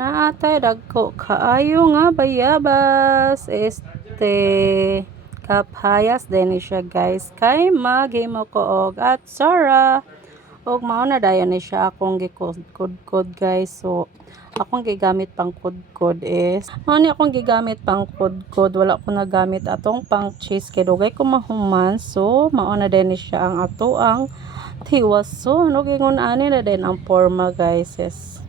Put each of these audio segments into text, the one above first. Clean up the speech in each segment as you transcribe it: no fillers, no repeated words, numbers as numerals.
Naatay dagko kaayo nga bayabas. Kapayas din siya guys. Kay maghimo ko og atsara. Og mao na dayon ni siya akong gikudkod guys. So akong gigamit pang kudkod is mao ni akong gigamit pang kudkod, wala ko nagamit atong pang cheese kay dugay ko mahuman. So mao na din ni siya ang ato ang tiwason. Og ingon ani na din ang forma guys. Yes.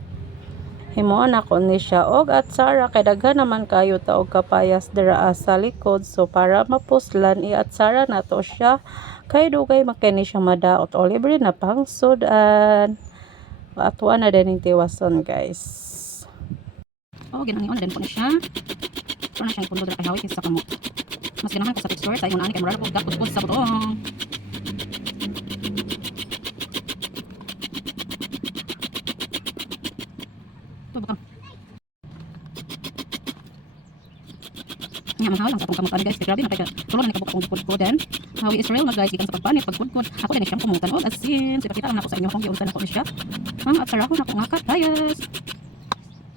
Himoon ako ni siya og atsara kay daghan naman kayo ta og kapayas dira sa likod. So para mapuslan i-atsara nato siya kay dugay makani siya madaot o libre na pang sudan. Atuan na din yung tiwason guys. Ginangion na din po na siya. Ito na siya ipundo dira kay hawit sa kamot. Mas ganahan ko sa texture sa ingon ani kay murag ko dapot sa butong. Nga mahal lang sa atong kamutan guys. Grabe na kay tulong na kabuk akong gikudkoden. Hawi Israel na guys gikan sa pagpanit pagkudkod. Ako din siyang kumutan og asin. So ipakita lang nako sa inyo kung giunsa nako ni siya. Ang atsara ko nako nga katayas.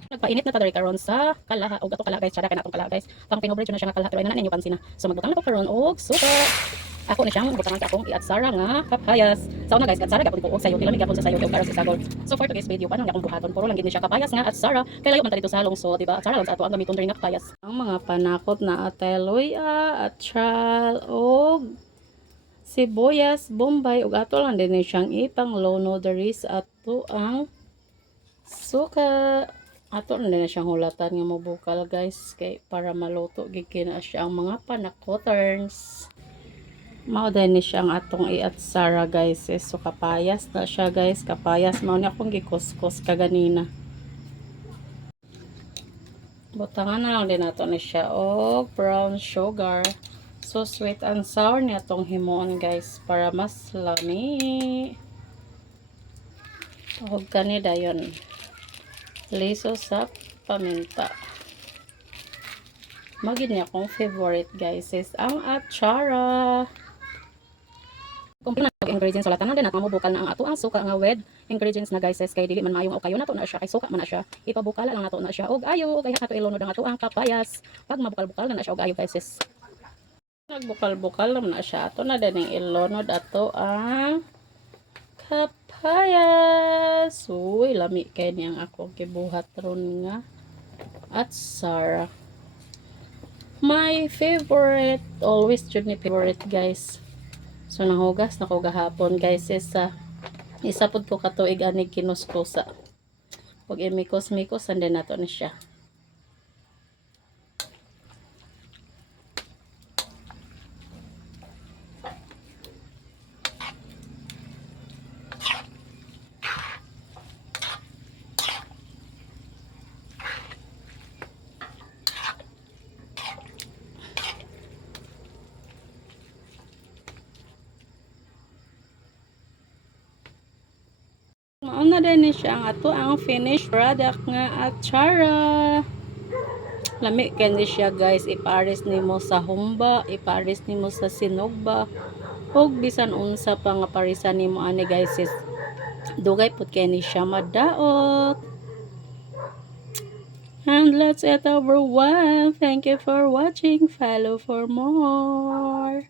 Nagpainit na ta diri karon sa kalaha og ato kala guys, tsara kana atong kala guys. Pang pinobre na siya nga kalaha pero ina ninyo pansin na. So magbutang na ko karon og suka. Ako ni siyang butangan ka akong i-atsara nga kapayas. Sa una guys, atsara gapon ko og sayo kilami gapon sa sayo og karon sa sagol. So for today's video paano nga akong buhaton puro lang gid ni siya kapayas nga atsara. Kay layo man ta dito sa halong so di ba? Atsara lang sa ato ang gamiton diri nga kapayas. Ang mga panakot na ateloya, atral og sibuyas, bombay ug ato lang din ni siyang ipang lono diri sa ato ang suka. Ato na din siyang hulatan nga mabukal guys kay para maluto gid na siya ang mga panakoterns. Mao din ni siya ang atong i-atsara guys. So kapayas na siya guys, kapayas mao ni akong gikuskus kaganina. Butangan na lang din nato ni siya og brown sugar. So sweet and sour ni atong himuon guys para mas lami. Og kani dayon liso sa paminta. Magid ni akong favorite guys is ang atsara. Kumpleto na ingredients wala tanan din at mamubukal na ang ato ang suka nga with ingredients na guys kay dili man mayong o kayo nato na siya kay suka man na siya. Ipabukala lang nato na siya og ayo kay ato ilunod ang ato ang kapayas. Pag mabukal-bukal na siya og ayo guys. Nagbukal-bukal na siya ato na din ilunod ato ang kapayas. Uy, lami kay niyang ako gibuhat ron nga atsara. My favorite, always jud ni favorite guys. So nahugas na ko gahapon guys isa pud ko katuig ani kinuskusa. Pag imikos-mikos and then nato na siya. Mao na din ni siya ang ato ang finished product nga atsara. Lami kani siya guys, ipares nimo sa humba, ipares nimo sa sinugba, og bisan unsa pa nga parisan nimo ani guys is dugay pud kani siya madaot. And that's it everyone. Thank you for watching. Follow for more.